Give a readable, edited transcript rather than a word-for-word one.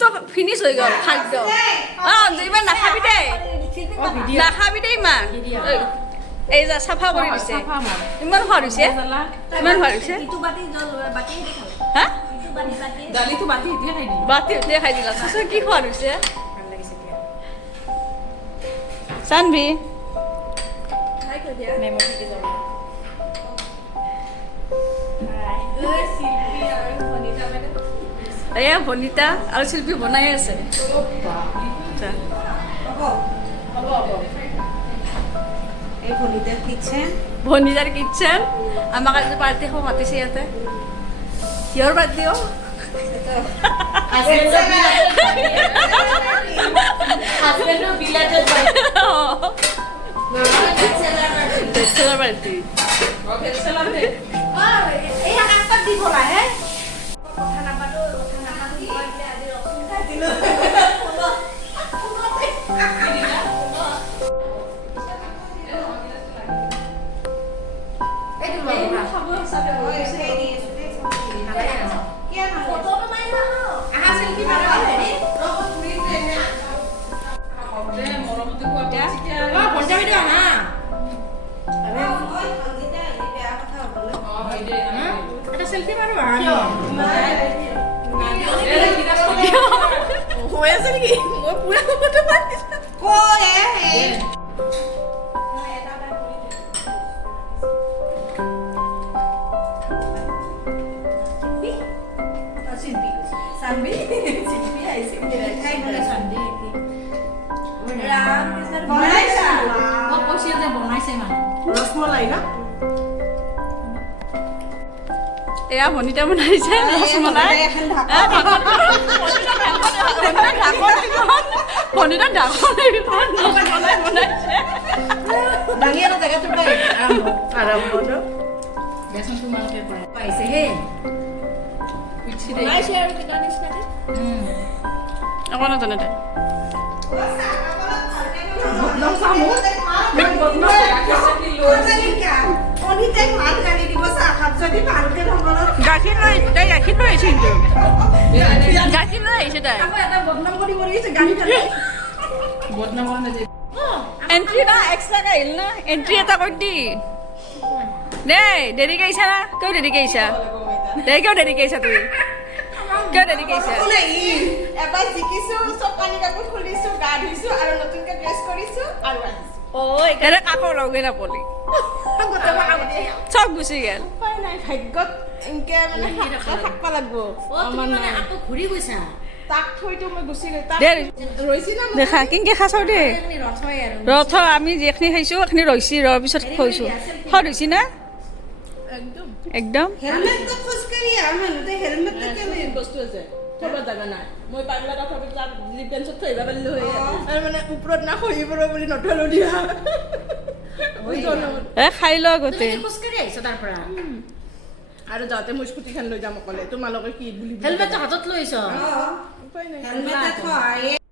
তো ফিনিশ হৈ গ'ল খাদ্য ইমান নাখাবি দেই নাখাবি দেই মা এই যে চাফা কৰি দিছে ইমান সোৱাদ হৈছে ইমান সোৱাদ হৈছে হা বাতি দিয়ে খাই দিলা কি সোৱাদ হৈছে চানভি এয়া বনিতা আৰু শিল্পী বনাই আছে ভনিতাৰ কিটচেন আমাক আজি পাৰ্টি খাব মাতিছে ইয়াতে কিহৰ পাৰ্টি অ এয়া ভনিতা বনাইছে ৰসমলাই ভনিতা ডাঙৰ বনাইছে অকণ জানে দে গাখীৰ লৈ তাই গাখীৰ লৈ আহিছে কিন্তু গাখীৰ লৈ আহিছে তাই এণ্ট্ৰি না এক্সট্ৰাকে আহিল না এণ্ট্ৰি এটা কৰি দি দেই দেৰিকে আহিছা না কিয় দেৰিকে আহিছা দেই কিয় দেৰিকে আহিছা তুমি কিয় দেৰিকে আহিছা এবাৰ জিকিছো চব পানী কাপোৰ খুলিছো গা ধুইছো আৰু নতুনকে ড্ৰেছ কৰিছো আৰু আহিছো এনে কাকো লগে নাপলি চব গুচি গেল উপায় নাই ভাগ্যত এনেকে মানে থাকবা লাগব ঘূৰি গৈছা তাক থৈতো মই গুচি গৈ তাক দে ৰৈছি না দেখা কেনেকে খাইছ দে ৰথ আমি যিখিনি খাইছো সেইখিনি ৰৈছি ৰ পিছত খুৱাইছো সদ হৈছি না একদম একদম হেলমেটটো খোজকাঢ়ি আৰু মানুহতে হেলমেটটো কেনে বস্তু আছে থব জাগা নাই মই পাগলা কথা তাক লিপেন্সত থৈ আহিবা পাৰিলো হয় আৰু মানে ওপৰত না খহি পৰ বুলি নথলো দিয়া খাই ল গোটেই খোজকাঢ়ি আহিছ তাৰ পৰা আৰু যাওঁতে মই স্কুটিখন লৈ যাম অকলে তোমালোকে কি বুলি হেলমেটটো হাতত লৈছ উপায় নাই হেলমেট